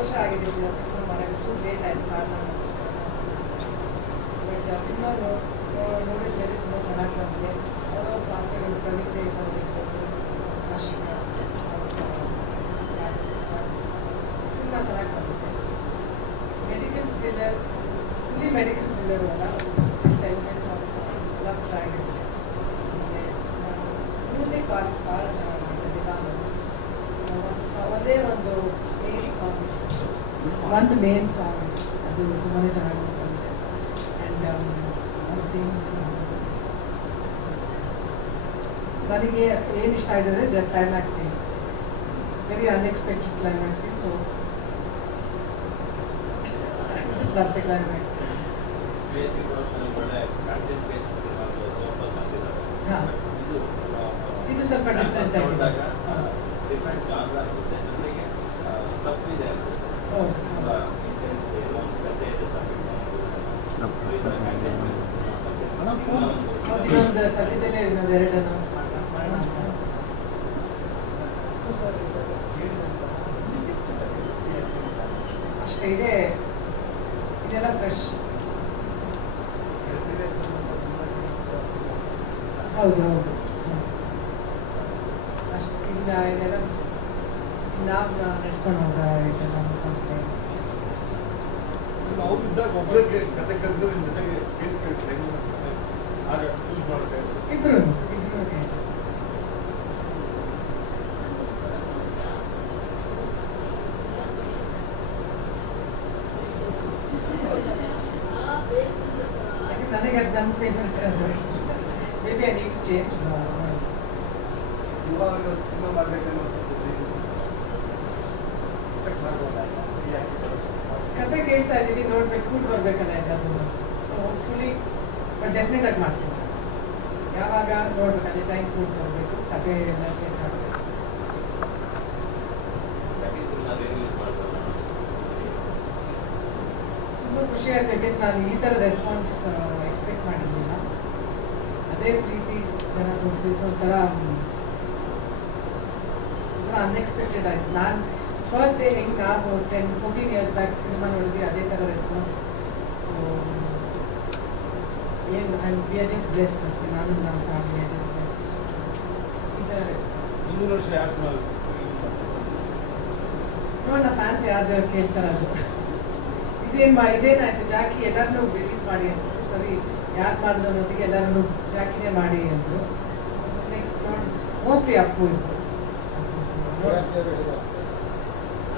ವರ್ಷ ಆಗಿದೆ ಈಗ ಸಿನಿಮಾ ಲೇಟ್ ಆಯಿತು, ಕಾರಣ ಬಟ್ ಸಿನಿಮಾ ನೋಡಿದ್ಮೇಲೆ ತುಂಬ ಚೆನ್ನಾಗಿ ಬಂದಿದೆ. ಅವರ ಪಾತ್ರಗಳು ಪ್ರವೀಣ್ ತೇಜ್ ಅವರಿರ್ಬೋದು, ಆಶಿಕಾ ಚೆನ್ನಾಗಿ ಬಂದಿದೆ. Medical thriller fully medical thriller ಅಲ್ಲ ಆಫ್ ಲವ್ ಆಗಿರುತ್ತೆ ಮ್ಯೂಸಿಕ್ ಭಾಳ ಭಾಳ ಚೆನ್ನಾಗಿ ಮಾಡಿದೆ ಒಂದು ಸಾಂಗ್ ಒಂದು ಮೇನ್ ಸಾಂಗ್ ಅದು ತುಂಬಾ ಚೆನ್ನಾಗಿ ಬಂದಿದೆ ಆ್ಯಂಡ್ ನನಗೆ ಏನು ಇಷ್ಟ ಆಗಿದೆ ಅಂದರೆ the scene very unexpected climaxing so just love the climax ಹಾ. ಇದು ಸ್ವಲ್ಪ different ಆಗಿದೆ. ನೋಡಿದಾಗ ಹಾ. ಡಿಫ್ರೆಂಟ್ ಜಾನ್ರ ಅನಿಸುತ್ತೆ ಜೊತೆಗೆ ಸ್ಟಫ್ ಇದೆ ಅನಿಸುತ್ತೆ ಹೌದು. ತುಂಬ ಇಂಟೆನ್ಸ್ ಒಂದು ಕಥೆ ಇದೆ ಅಣ್ಣ, phone. ಮತ್ತು ಇನ್ನೊಂದು ಸದ್ಯದಲ್ಲೇ ಇನ್ನೊಂದು ಎರಡು ಅನೌನ್ಸ್ ಮಾಡೋಣ ಅಷ್ಟೇ ಇದೆ ಇದೆಲ್ಲ ಫ್ರೆಶ್ ಹೌದು. ಹೌದು ಅಷ್ಟು ಇಲ್ಲ ಇದೆಲ್ಲ ನಾವು ನಡೆಸ್ಕೊಂಡು ಹೋಗ ಇದೆ ನಮ್ಮ ಸಂಸ್ಥೆ ಅವ್ರು ಇದ್ದಾಗ ಒಬ್ಬರಿಗೆ ಕತೆ ಕರೆದು ನಿಮ್ಮ ಜೊತೆಗೆ ಸೇರಿ ಕೇಳ್ತಾರೆ ಆಗ ಚೂಸ್ ಮಾಡುತ್ತೆ ಇಬ್ರು ಇಬ್ರು ಓಕೆ ನನಗೆ ಅದು ನನ್ನ ಫೇವ್ರೆಟ್ ಅದು maybe I need to change ಇವಾಗ ಒಂದು ಸಿನಿಮಾ ಮಾಡಬೇಕನ್ನೋ ಎಕ್ಸ್ಪೆಕ್ಟ್ ಮಾಡ್ಬೋದಾ ಕತೆ ಕೇಳ್ತಾ ಇದ್ದೀನಿ ನೋಡ್ಬೇಕು ಕೂಡ್ ಬರ್ಬೇಕಲ್ಲ ಎಲ್ಲದನ್ನು ಸೊ ಹೋಪ್ಫುಲಿ ಬಟ್ ಡೆಫಿನೆಟ್ ಆಗಿ ಮಾಡ್ತೀನಿ. ಯಾವಾಗ ನೋಡ್ಬೇಕು ಅದೇ ಟೈಮ್ ಕೂಡ್ ಬರಬೇಕು ಕತೆ ಎಲ್ಲ ಸೆಟ್ ಆಗಬೇಕು. ತುಂಬ ಖುಷಿ ಆಯ್ತು ಯಾಕೆಂದ್ರೆ ನಾನು ಈ ಥರ ರೆಸ್ಪಾನ್ಸ್ ಎಕ್ಸ್ಪೆಕ್ಟ್ ಮಾಡಿರಲಿಲ್ಲ ಅದೇ ಪ್ರೀತಿ ಜನ ತೋರಿಸಿ ಸೊ ಒಂಥರ ಅನ್ಎಕ್ಸ್ಪೆಕ್ಟೆಡ್ ಆಯ್ತು. ನಾನು ಫಸ್ಟ್ ಡೇ ಹೆಂಗೆ ನಾವು ten fourteen years back cinema ನೋಡಿದ್ವಿ ಅದೇ ಥರ ರೆಸ್ಪಾನ್ಸ್ ಸೊ ಏನು I we are just blessed ಅಷ್ಟೇ ನಾನು ನಮ್ಮ ಫ್ಯಾಮಿಲಿ ಆರ್ ಜಸ್ಟ್ ಬ್ಲೆಸ್ಡ್ ಈ ಥರ ರೆಸ್ಪಾನ್ಸ್ ಮುಂದಿನ ವರ್ಷ ನಮ್ಮ ಫ್ಯಾನ್ಸ್ ಯಾವ್ದು ಕೇಳ್ತಾರೆ ಅದು ಇದೇನು ಮಾ ಇದೇನಾಯ್ತು ಜಾಕಿ ಎಲ್ಲರನ್ನೂ ರಿಲೀಸ್ ಮಾಡಿ ಅಂದರು ಸರಿ ಯಾರು ಮಾಡಿದ್ರು ಅನ್ನೋದಕ್ಕೆ ಎಲ್ಲರನ್ನೂ ಜಾಕಿನೇ ಮಾಡಿ ಅಂದರು ನೆಕ್ಸ್ಟ್ ನೋಡಿ ಮೋಸ್ಟ್ಲಿ ಅಪ್ಪು ಇರ್ಬೋದು.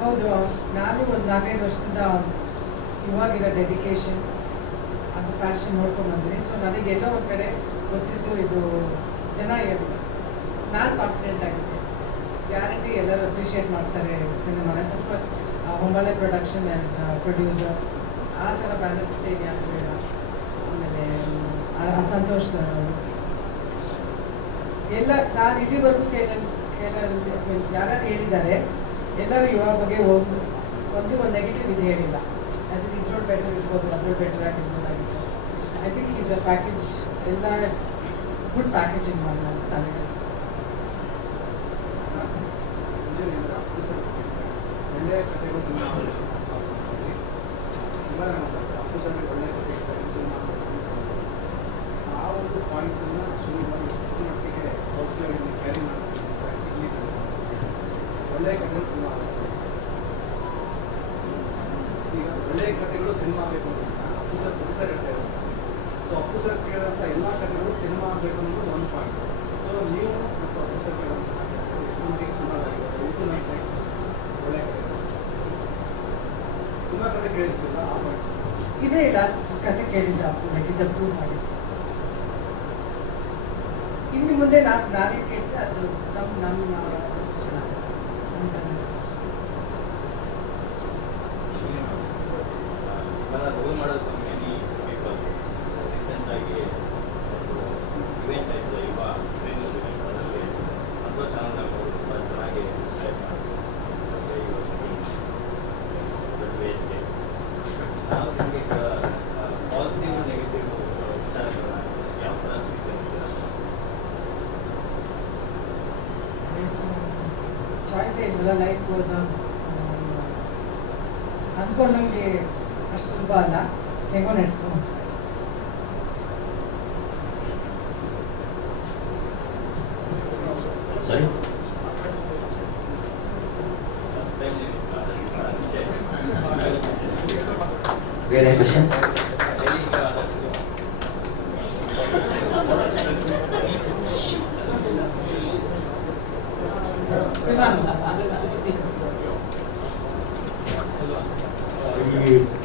ಹೌದು, ನಾನು ಒಂದು ನಾಲ್ಕೈದು ವರ್ಷದಿಂದ ಇವಾಗಿರೋ ಡೆಡಿಕೇಶನ್ ಅದು ಪ್ಯಾಷನ್ ನೋಡ್ಕೊಂಡು ಬಂದಿನಿ ಸೊ ನನಗೆ ಎಲ್ಲೋ ಒಂದು ಕಡೆ ಗೊತ್ತಿತ್ತು ಇದು ಜನ ನಾನು ಕಾನ್ಫಿಡೆಂಟ್ ಆಗಿದ್ದೆ. ಗ್ಯಾರಂಟಿ ಎಲ್ಲರೂ ಅಪ್ರಿಷಿಯೇಟ್ ಮಾಡ್ತಾರೆ ಸಿನಿಮಾನ of course Hombale production as producer ಆ ಥರ ಬ್ಯಾನರ್ ಯಾರು ಬೇಡ. ಆಮೇಲೆ ಸಂತೋಷ್ ಸರ್ ಎಲ್ಲ ನಾನು ಇಲ್ಲಿವರೆಗೂ ಕೇಳ ಕೇಳ ಯಾರು ಹೇಳಿದ್ದಾರೆ? ಎಲ್ಲರೂ ಯುವ ಬಗ್ಗೆ ಒಂದು ಒಂದು ಒಂದು ನೆಗೆಟಿವ್ ಇದು ಹೇಳಿಲ್ಲ ಆಸ್ ಇನ್ ಇದ್ರೋಡ್ ಬೆಟರ್ ಇರ್ಬೋದು ಅದ್ರೋಡ್ better ಆಗಿರ್ಬೋದಾಗಿತ್ತು I think is a package ಎಲ್ಲ ಗುಡ್ ಪ್ಯಾಕೇಜಿಂಗ್ ಮಾಡಿ ಅಂತ ನನಗೆ ಅನ್ಸುತ್ತೆ ಒಳ್ಳೆಯ ಕಥೆಗಳು ಸಿನಿಮಾ ಅಪ್ಪು ಸರ್ ಒಳ್ಳೆಯ ಕಥೆ ಸಿನಿಮಾ ಆ ಒಂದು ಪಾಯಿಂಟನ್ನು ಶುರು ಮಾಡಿ ಎಷ್ಟು ಮಟ್ಟಿಗೆ ಪಾಸಿಟಿವ್ ಕ್ಯಾರಿ ಮಾಡ್ತೀನಿ ಒಳ್ಳೆಯ ಕಥೆಗಳು ಸಿನಿಮಾ ಒಳ್ಳೆಯ ಕಥೆಗಳು ಸಿನಿಮಾ ಅಂತ Appu sir so Appu sir ಎಲ್ಲ ಕಥೆಗಳು ಸಿನಿಮಾ ಆಗಬೇಕು ಒಂದು ಪಾಯಿಂಟ್ ಸೊ ನೀವು ಅಪ್ಪು ಸರ್ ಸಿನಿಮಾ ಒಳ್ಳೆಯ ಕಥೆ ತುಂಬ ಕಥೆ ಕೇಳಿರ್ತಿಲ್ಲ ಇದೇ ಲಾಸ್ಟ್ ಕತೆ ಕೇಳಿದ್ದ ಅಪ್ಪು ಇನ್ನು ಮುಂದೆ ನಾನು ನಾನೇ ಕೇಳಿದೆ ಅದು ನಮ್ಮ ನಮ್ಮ ಚಾಯ್ಸೇ ಇಲ್ವಲ್ಲ ಲೈಫ್ ಗೋಸ್ ಆನ್ ಸೊ ಅಂದ್ಕೊಂಡಂಗೆ ಅಷ್ಟು ಸುಲಭ ಅಲ್ಲ ಹೆಂಗೋ ನಡೆಸ್ಕೊಂಡು ಸರಿ ಫಸ್ಟ್ ಟೈಮ್ ನೀವು ಮಾತಾಡಿದ ವಿಷಯ ಬೇರೆ ಕ್ವಶನ್ಸ್ ಈಗ speak of.